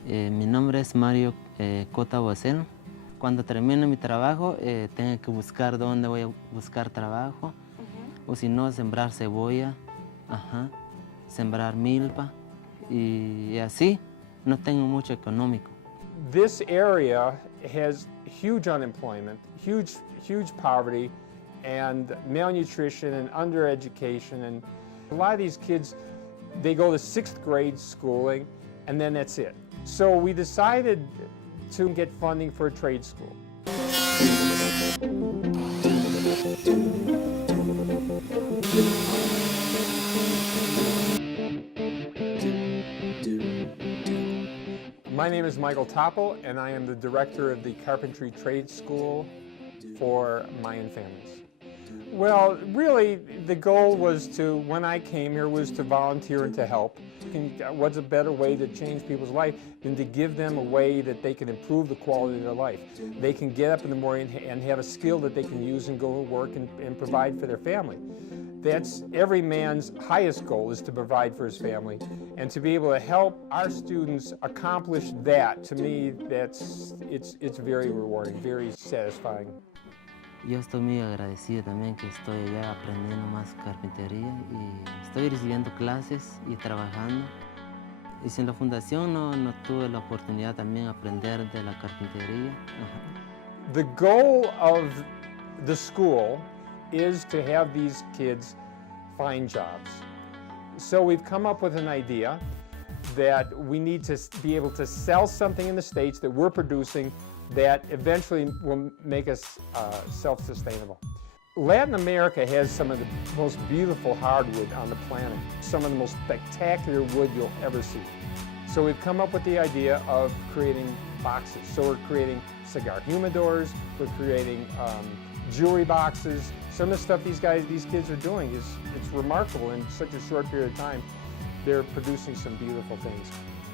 Mi nombre es Mario Cota Boceno. Cuando termino mi trabajo, tengo que buscar dónde voy a buscar trabajo, o si no, sembrar cebolla, sembrar milpa, y así no tengo mucho económico. This area has huge unemployment, huge poverty, and malnutrition and undereducation, and a lot of these kids, they go to 6th grade schooling, and then that's it. So we decided to get funding for a trade school. My name is Michael Toppel, and I am the director of the Carpentry Trade School for Mayan families. Well, really, the goal was to, when I came here, was to volunteer and to help. What's a better way to change people's life than to give them a way that they can improve the quality of their life? They can get up in the morning and have a skill that they can use and go to work and provide for their family. That's every man's highest goal, is to provide for his family. And to be able to help our students accomplish that, to me, it's very rewarding, very satisfying. Yo estoy muy agradecido también que estoy allá aprendiendo más carpintería y estoy recibiendo clases y trabajando. Y sin la fundación no tuve la oportunidad también de aprender de la carpintería. The goal of the school is to have these kids find jobs. So we've come up with an idea that we need to be able to sell something in the States that we're producing that eventually will make us self-sustainable. Latin America has some of the most beautiful hardwood on the planet, some of the most spectacular wood you'll ever see. So we've come up with the idea of creating boxes. So we're creating cigar humidors, we're creating jewelry boxes. Some of the stuff these kids are doing it's remarkable in such a short period of time. They're producing some beautiful things.